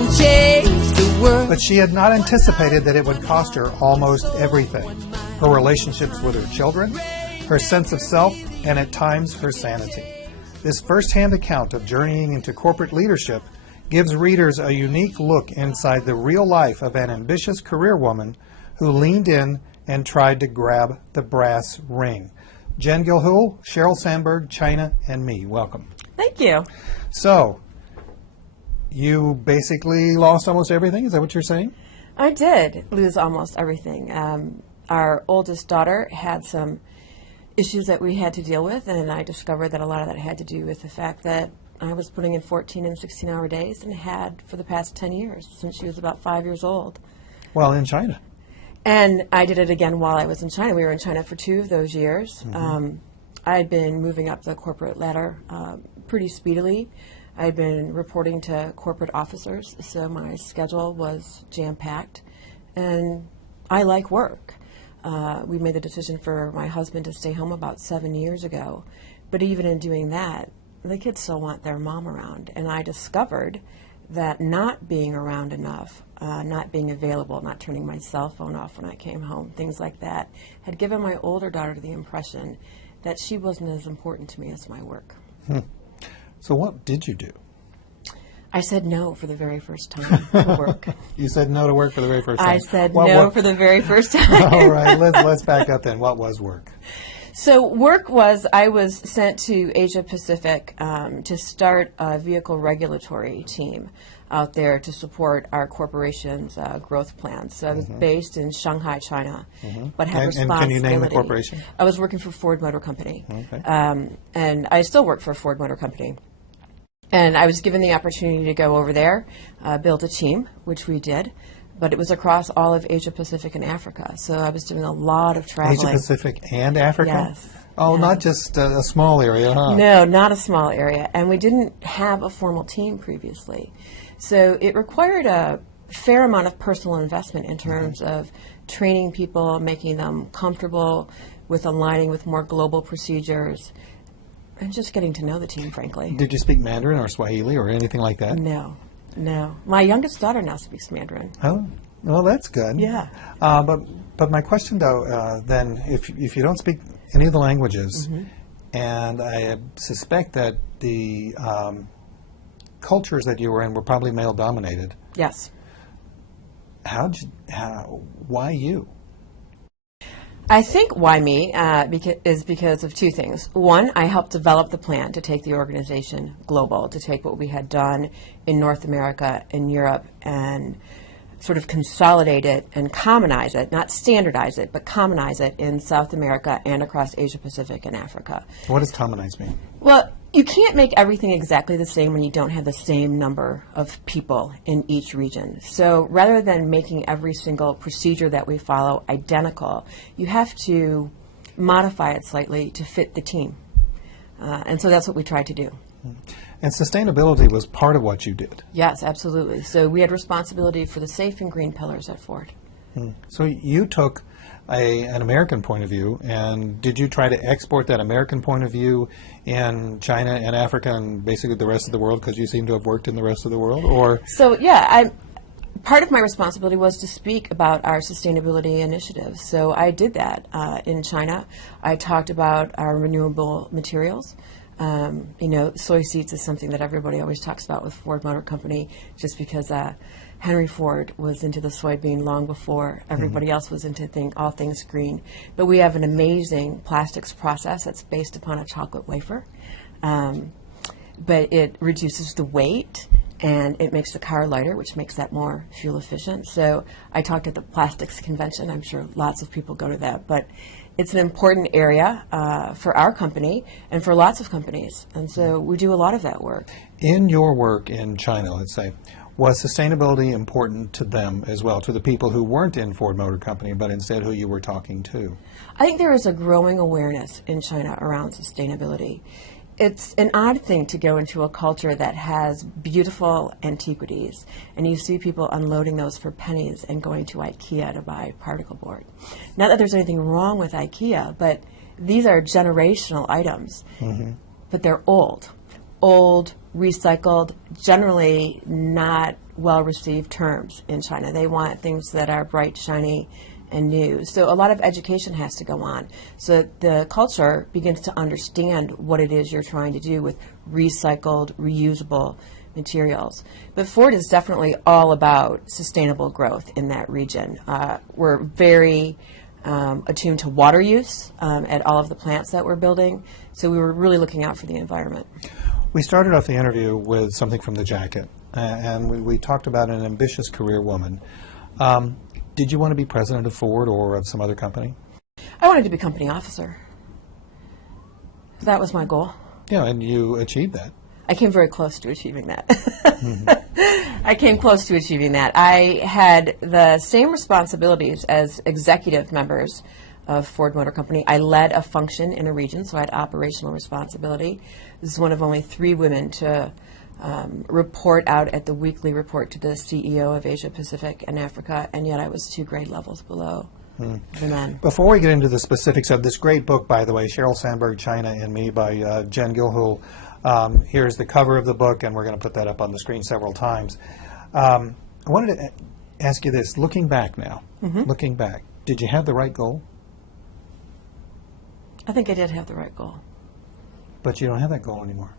can change the world. But she had not anticipated that it would cost her almost everything. Her relationships with her children, her sense of self, and at times her sanity. This first-hand account of journeying into corporate leadership gives readers a unique look inside the real life of an ambitious career woman who leaned in and tried to grab the brass ring. Jen Gilhool, Sheryl Sandberg, China, and me. Welcome. Thank you. So, you basically lost almost everything? Is that what you're saying? I did lose almost everything. Our oldest daughter had some issues that we had to deal with, and I discovered that a lot of that had to do with the fact that I was putting in 14 and 16-hour days and had for the past 10 years, since she was about 5 years old. Well, in China. And I did it again while I was in China. We were in China for 2 of those years. I'd been moving up the corporate ladder pretty speedily. I'd been reporting to corporate officers, so my schedule was jam-packed. And I like work. We made the decision for my husband to stay home about 7 years ago. But even in doing that, the kids still want their mom around. And I discovered that not being around enough, not being available, not turning my cell phone off when I came home, things like that, had given my older daughter the impression that she wasn't as important to me as my work. So what did you do? I said no for the very first time to work. You said no to work for the very first time. I said no for the very first time. All right, let's back up then. What was work? So work was, I was sent to Asia Pacific to start a vehicle regulatory team out there to support our corporation's growth plans. So I was based in Shanghai, China, but had responsibility. And can you name the corporation? I was working for Ford Motor Company. Okay. And I still work for Ford Motor Company. And I was given the opportunity to go over there, build a team, which we did. But it was across all of Asia Pacific and Africa. So I was doing a lot of traveling. Asia Pacific and Africa? Yes. Oh, yes. Not just a small area, huh? No, not a small area. And we didn't have a formal team previously. So it required a fair amount of personal investment in terms of training people, making them comfortable with aligning with more global procedures, and just getting to know the team, frankly. Did you speak Mandarin or Swahili or anything like that? No. No. My youngest daughter now speaks Mandarin. Oh, well, that's good. Yeah. But my question, though, then, if you don't speak any of the languages, and I suspect that the cultures that you were in were probably male-dominated. Yes. Why you? I think why me is because of 2 things. One, I helped develop the plan to take the organization global, to take what we had done in North America and Europe and sort of consolidate it and commonize it, not standardize it, but commonize it in South America and across Asia Pacific and Africa. What does commonize mean? Well, you can't make everything exactly the same when you don't have the same number of people in each region. So rather than making every single procedure that we follow identical, you have to modify it slightly to fit the team. And so that's what we tried to do. And sustainability was part of what you did. Yes, absolutely. So we had responsibility for the safe and green pillars at Ford. So you took an American point of view, and did you try to export that American point of view in China and Africa and basically the rest of the world, because you seem to have worked in the rest of the world? Or So, yeah, part of my responsibility was to speak about our sustainability initiatives. So I did that in China. I talked about our renewable materials. Soy seeds is something that everybody always talks about with Ford Motor Company, just because Henry Ford was into the soybean long before everybody else was into all things green. But we have an amazing plastics process that's based upon a chocolate wafer. But it reduces the weight and it makes the car lighter, which makes that more fuel efficient. So I talked at the plastics convention. I'm sure lots of people go to that. But it's an important area for our company and for lots of companies. And so we do a lot of that work. In your work in China, let's say, was sustainability important to them as well, to the people who weren't in Ford Motor Company, but instead who you were talking to? I think there is a growing awareness in China around sustainability. It's an odd thing to go into a culture that has beautiful antiquities, and you see people unloading those for pennies and going to IKEA to buy particle board. Not that there's anything wrong with IKEA, but these are generational items, but they're old, recycled, generally not well-received terms in China. They want things that are bright, shiny, and new. So a lot of education has to go on so that the culture begins to understand what it is you're trying to do with recycled, reusable materials. But Ford is definitely all about sustainable growth in that region. We're very attuned to water use at all of the plants that we're building, so we were really looking out for the environment. We started off the interview with something from the jacket, and we talked about an ambitious career woman. Did you want to be president of Ford or of some other company? I wanted to be company officer. That was my goal. Yeah, and you achieved that. I came very close to achieving that. I came close to achieving that. I had the same responsibilities as executive members of Ford Motor Company. I led a function in a region, so I had operational responsibility. This is one of only 3 women to report out at the weekly report to the CEO of Asia Pacific and Africa, and yet I was 2 grade levels below the men. Before we get into the specifics of this great book, by the way, Sheryl Sandberg, China and Me by Jen Gilhul, here's the cover of the book, and we're going to put that up on the screen several times. I wanted to ask you this, looking back now, looking back, did you have the right goal? I think I did have the right goal. But you don't have that goal anymore.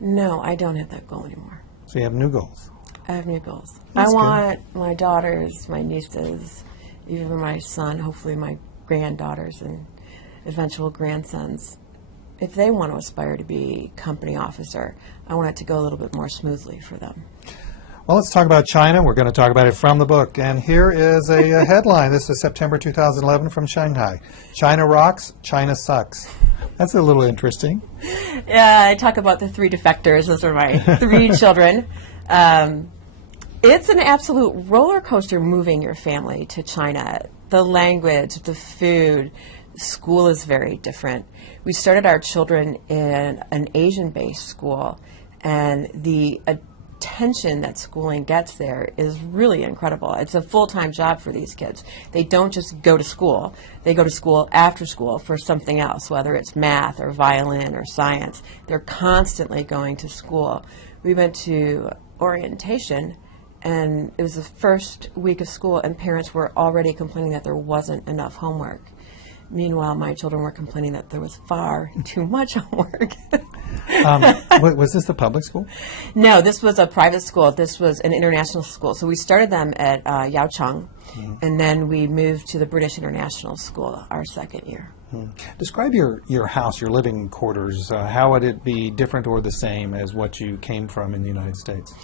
No, I don't have that goal anymore. So you have new goals. I have new goals. That's I want my daughters, my nieces, even my son, hopefully my granddaughters and eventual grandsons, if they want to aspire to be company officer, I want it to go a little bit more smoothly for them. Well, let's talk about China. We're going to talk about it from the book. And here is a headline. This is September 2011 from Shanghai. China rocks, China sucks. That's a little interesting. Yeah, I talk about the 3 defectors. Those are my 3 children. It's an absolute roller coaster moving your family to China. The language, the food, school is very different. We started our children in an Asian-based school, and the attention that schooling gets there is really incredible. It's a full-time job for these kids. They don't just go to school. They go to school after school for something else, whether it's math or violin or science. They're constantly going to school. We went to orientation, and it was the first week of school, and parents were already complaining that there wasn't enough homework. Meanwhile, my children were complaining that there was far too much homework. Was this the public school? No, this was a private school. This was an international school. So we started them at Yaocheng, and then we moved to the British International School our second year. Describe your house, your living quarters. How would it be different or the same as what you came from in the United States?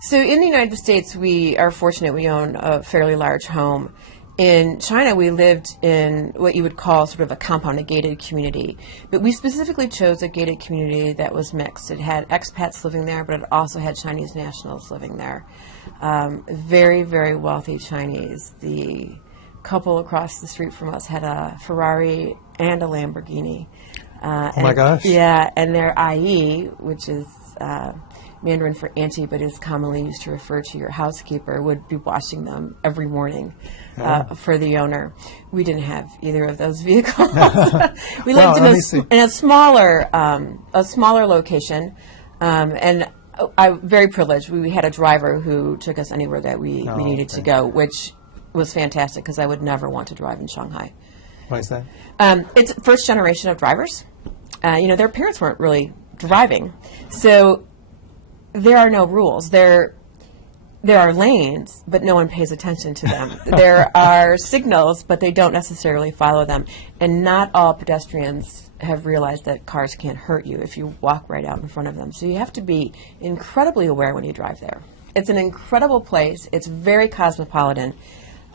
So in the United States, we are fortunate. We own a fairly large home. In China, we lived in what you would call sort of a compound, a gated community. But we specifically chose a gated community that was mixed. It had expats living there, but it also had Chinese nationals living there. Very, very wealthy Chinese. The couple across the street from us had a Ferrari and a Lamborghini. Oh my gosh. Yeah, and their IE, which is Mandarin for auntie, but is commonly used to refer to your housekeeper, would be washing them every morning for the owner. We didn't have either of those vehicles. We lived in a smaller location, and I'm very privileged. We had a driver who took us anywhere that we needed to go, which was fantastic because I would never want to drive in Shanghai. Why is that? It's first generation of drivers. Their parents weren't really driving, so there are no rules. There are lanes, but no one pays attention to them. There are signals, but they don't necessarily follow them. And not all pedestrians have realized that cars can't hurt you if you walk right out in front of them. So you have to be incredibly aware when you drive there. It's an incredible place. It's very cosmopolitan.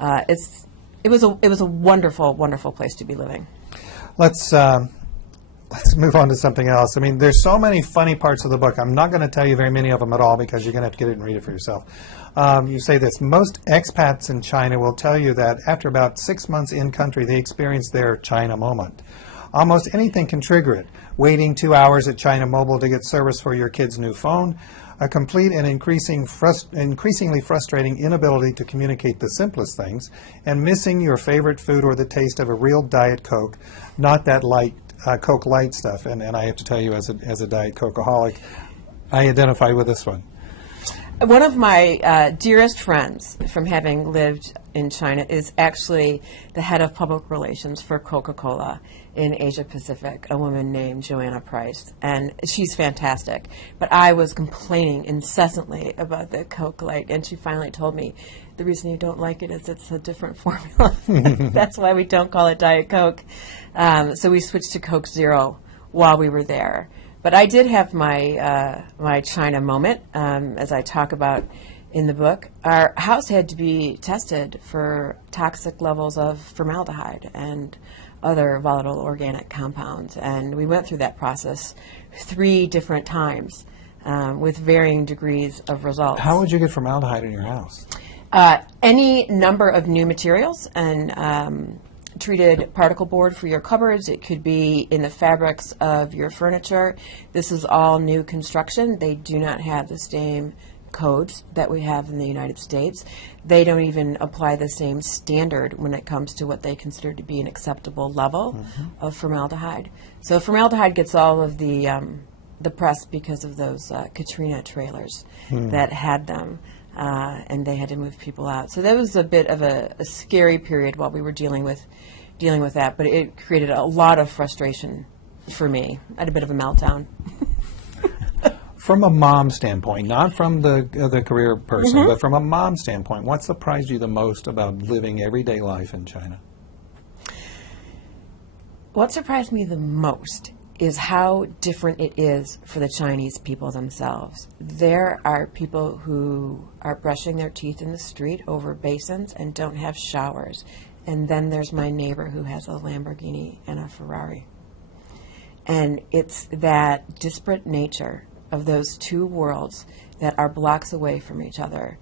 It was a wonderful, wonderful place to be living. Let's move on to something else. I mean, there's so many funny parts of the book. I'm not going to tell you very many of them at all because you're going to have to get it and read it for yourself. You say this, most expats in China will tell you that after about 6 months in country, they experience their China moment. Almost anything can trigger it. Waiting 2 hours at China Mobile to get service for your kid's new phone, a complete and increasingly frustrating inability to communicate the simplest things, and missing your favorite food or the taste of a real Diet Coke, not that light Coke Light stuff. And I have to tell you, as a Diet Cokeaholic, I identify with this one. One of my dearest friends from having lived in China is actually the head of public relations for Coca-Cola in Asia Pacific, a woman named Joanna Price, and she's fantastic. But I was complaining incessantly about the Coke Light, and she finally told me, the reason you don't like it is it's a different formula. That's why we don't call it Diet Coke. So we switched to Coke Zero while we were there. But I did have my my China moment, as I talk about in the book. Our house had to be tested for toxic levels of formaldehyde and other volatile organic compounds, and we went through that process 3 different times with varying degrees of results. How would you get formaldehyde in your house? Any number of new materials and treated particle board for your cupboards. It could be in the fabrics of your furniture. This is all new construction. They do not have the same codes that we have in the United States. They don't even apply the same standard when it comes to what they consider to be an acceptable level of formaldehyde. So formaldehyde gets all of the press because of those Katrina trailers that had them. And they had to move people out. So that was a bit of a scary period while we were dealing with that, but it created a lot of frustration for me. I had a bit of a meltdown. From a mom standpoint, not from the career person, but from a mom standpoint, what surprised you the most about living everyday life in China? What surprised me the most is how different it is for the Chinese people themselves. There are people who are brushing their teeth in the street over basins and don't have showers. And then there's my neighbor who has a Lamborghini and a Ferrari. And it's that disparate nature of those 2 worlds that are blocks away from each other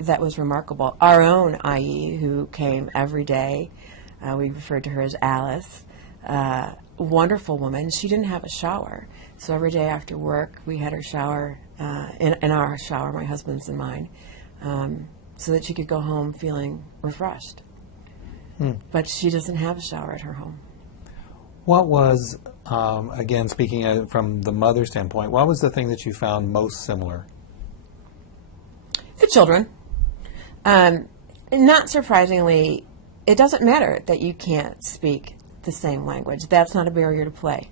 that was remarkable. Our own IE, who came every day, we referred to her as Alice, wonderful woman. She didn't have a shower. So every day after work, we had her shower, in our shower, my husband's and mine, so that she could go home feeling refreshed. But she doesn't have a shower at her home. What was, again, speaking from the mother standpoint, what was the thing that you found most similar? The children. Not surprisingly, it doesn't matter that you can't speak the same language. That's not a barrier to play.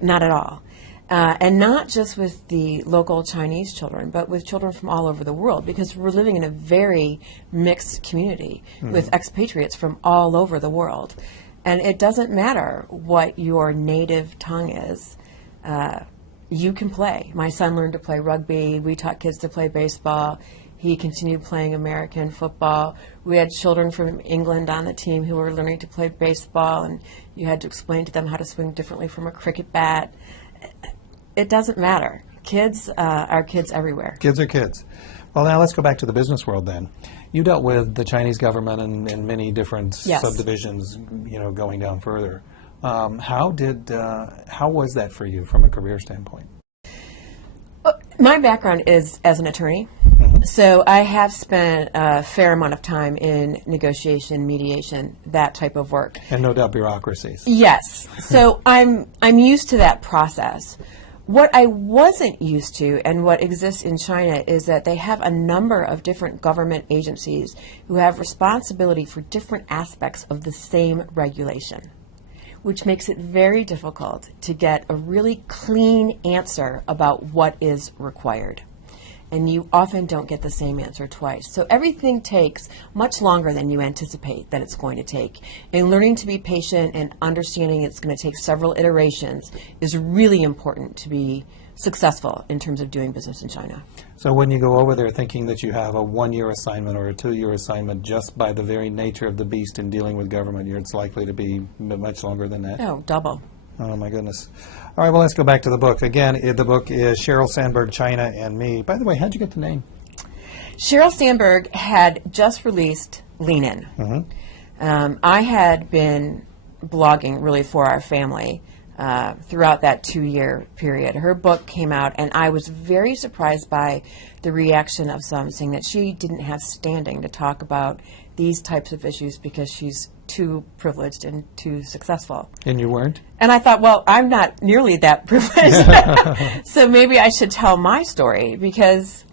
Not at all. And not just with the local Chinese children, but with children from all over the world, because we're living in a very mixed community with expatriates from all over the world. And it doesn't matter what your native tongue is. You can play. My son learned to play rugby. We taught kids to play baseball. He continued playing American football. We had children from England on the team who were learning to play baseball, and you had to explain to them how to swing differently from a cricket bat. It doesn't matter. Kids are kids everywhere. Kids are kids. Well, now let's go back to the business world then. You dealt with the Chinese government in many different subdivisions, going down further. How was that for you from a career standpoint? My background is as an attorney, so I have spent a fair amount of time in negotiation, mediation, that type of work. And no doubt bureaucracies. Yes. So I'm used to that process. What I wasn't used to, and what exists in China, is that they have a number of different government agencies who have responsibility for different aspects of the same regulation, which makes it very difficult to get a really clean answer about what is required. And you often don't get the same answer twice. So everything takes much longer than you anticipate that it's going to take. And learning to be patient and understanding it's going to take several iterations is really important to be successful in terms of doing business in China. So when you go over there thinking that you have a 1-year assignment or a 2-year assignment, just by the very nature of the beast in dealing with government, it's likely to be much longer than that? Oh, double. Oh, my goodness. All right, well, let's go back to the book. Again, the book is Sheryl Sandberg, China and Me. By the way, how'd you get the name? Sheryl Sandberg had just released Lean In. I had been blogging really for our family throughout that 2-year period. Her book came out, and I was very surprised by the reaction of some, saying that she didn't have standing to talk about these types of issues because she's too privileged and too successful. And you weren't? And I thought, well, I'm not nearly that privileged. So maybe I should tell my story, because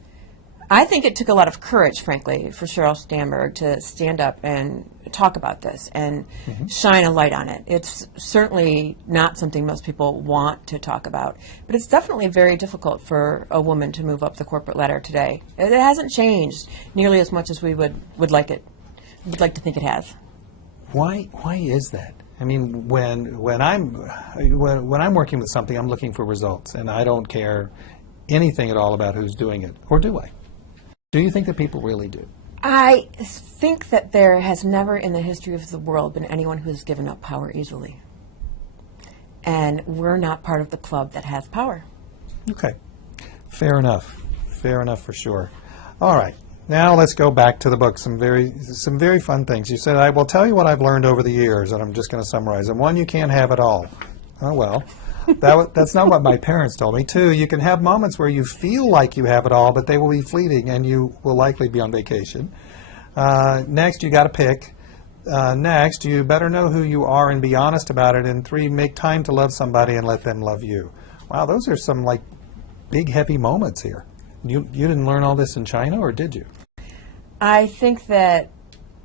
I think it took a lot of courage, frankly, for Sheryl Sandberg to stand up and talk about this and shine a light on it. It's certainly not something most people want to talk about, but it's definitely very difficult for a woman to move up the corporate ladder today. It hasn't changed nearly as much as we would like to think it has. Why is that? I mean, when I'm working with something, I'm looking for results, and I don't care anything at all about who's doing it, or do I? Do you think that people really do? I think that there has never in the history of the world been anyone who has given up power easily. And we're not part of the club that has power. Okay. Fair enough. Fair enough for sure. All right. Now let's go back to the book. Some very fun things. You said, I will tell you what I've learned over the years, and I'm just going to summarize them. One, you can't have it all. Oh, well. That's not what my parents told me. Two, you can have moments where you feel like you have it all, but they will be fleeting, and you will likely be on vacation. Next, you got to pick. Next, you better know who you are and be honest about it. And three, make time to love somebody and let them love you. Wow, those are some like big, heavy moments here. You didn't learn all this in China, or did you? I think that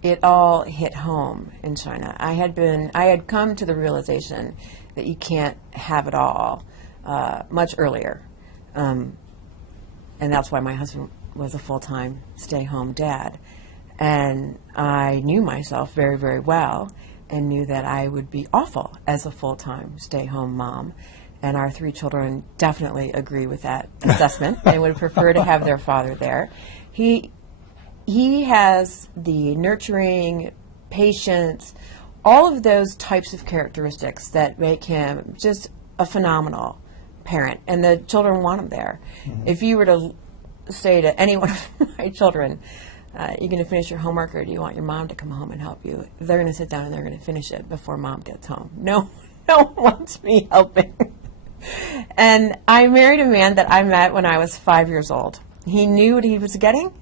it all hit home in China. I had come to the realization that you can't have it all much earlier. And that's why my husband was a full-time stay-home dad. And I knew myself very, very well and knew that I would be awful as a full-time stay-home mom. And our three children definitely agree with that assessment. They would prefer to have their father there. He has the nurturing, patience, all of those types of characteristics that make him just a phenomenal parent. And the children want him there. If you were to say to any one of my children, you're going to finish your homework, or do you want your mom to come home and help you? They're going to sit down and they're going to finish it before mom gets home. No one wants me helping. And I married a man that I met when I was 5 years old. He knew what he was getting.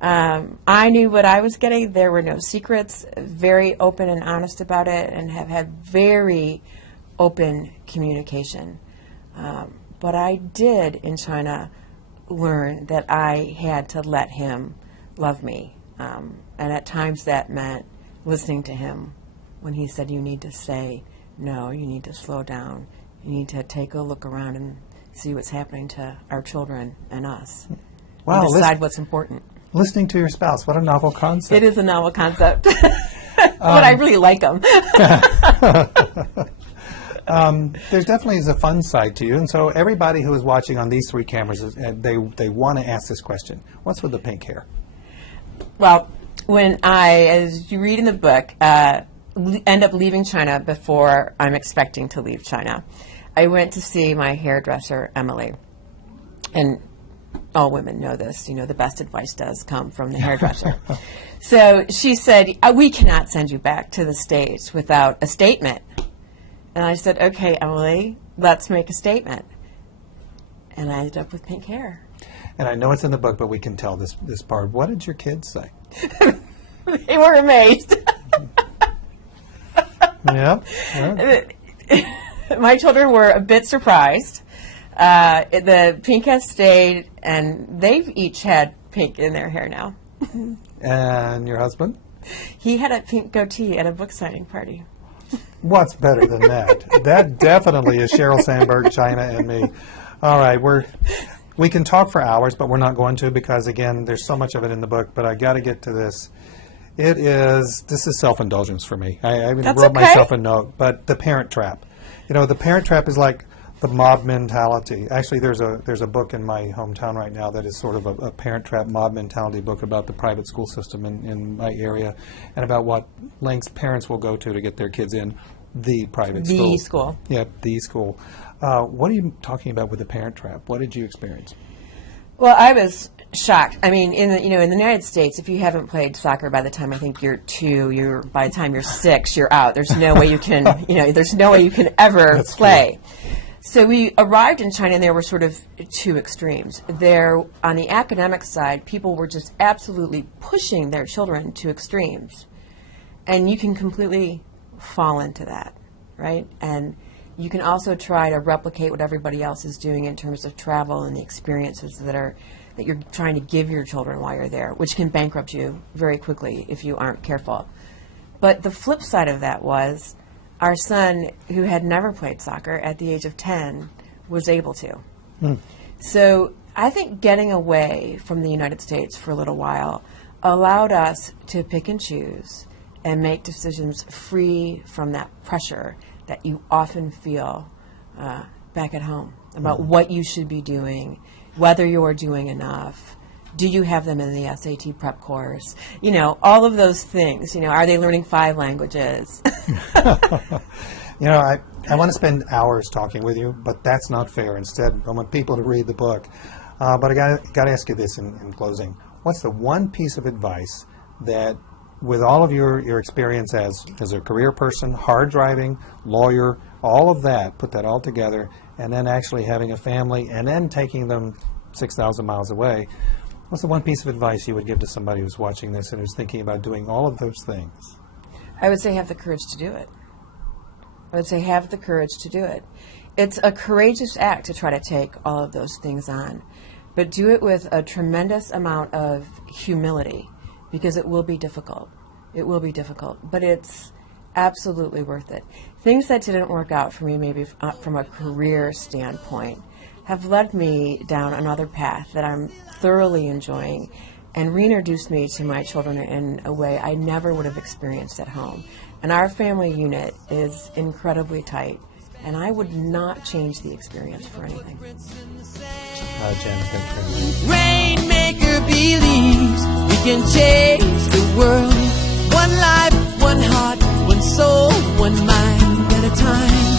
I knew what I was getting. There were no secrets, very open and honest about it, and have had very open communication. But I did in China learn that I had to let him love me. And at times that meant listening to him when he said, you need to say no, you need to slow down, you need to take a look around and see what's happening to our children and us. Wow, and decide what's important. Listening to your spouse, what a novel concept. It is a novel concept. But I really like them. There's definitely is a fun side to you, and so everybody who is watching on these three cameras, they want to ask this question. What's with the pink hair? Well, when as you read in the book, end up leaving China before I'm expecting to leave China, I went to see my hairdresser, Emily. And all women know this, the best advice does come from the hairdresser. So she said, we cannot send you back to the States without a statement. And I said, okay, Emily, let's make a statement. And I ended up with pink hair. And I know it's in the book, but we can tell this part. What did your kids say? They were amazed. Yeah. My children were a bit surprised. The pink has stayed, and they've each had pink in their hair now. And your husband? He had a pink goatee at a book signing party. What's better than that? That definitely is Sheryl Sandberg, China, and me. All right, we can talk for hours, but we're not going to because, again, there's so much of it in the book, but I got to get to this. This is self-indulgence for me. I even wrote myself a note, but the parent trap. The parent trap is like the mob mentality. Actually, there's a book in my hometown right now that is sort of a parent trap mob mentality book about the private school system in my area and about what lengths parents will go to get their kids in the private school. The school. Yep, the school. What are you talking about with the parent trap? What did you experience? Well, I was shocked. I mean, in the United States, if you haven't played soccer by the time I think you're 2, by the time you're 6, you're out. There's no way you can, there's no way you can ever play. True. So we arrived in China, and there were sort of two extremes. There, on the academic side, people were just absolutely pushing their children to extremes. And you can completely fall into that, right? And you can also try to replicate what everybody else is doing in terms of travel and the experiences that you're trying to give your children while you're there, which can bankrupt you very quickly if you aren't careful. But the flip side of that was our son, who had never played soccer at the age of 10, was able to. So I think getting away from the United States for a little while allowed us to pick and choose and make decisions free from that pressure that you often feel back at home about what you should be doing, whether you're doing enough. Do you have them in the SAT prep course? You know, all of those things. You know, are they learning 5 languages? You know, I want to spend hours talking with you, but that's not fair. Instead, I want people to read the book. But I got to ask you this in closing. What's the one piece of advice that, with all of your experience as a career person, hard driving, lawyer, all of that, put that all together, and then actually having a family, and then taking them 6,000 miles away, what's the one piece of advice you would give to somebody who's watching this and who's thinking about doing all of those things? I would say have the courage to do it. I would say have the courage to do it. It's a courageous act to try to take all of those things on, but do it with a tremendous amount of humility, because it will be difficult. It will be difficult, but it's absolutely worth it. Things that didn't work out for me, maybe from a career standpoint, have led me down another path that I'm thoroughly enjoying and reintroduced me to my children in a way I never would have experienced at home. And our family unit is incredibly tight, and I would not change the experience for anything. Jen, thank you. Rainmaker believes we can change the world. One life, one heart, one soul, one mind at a time.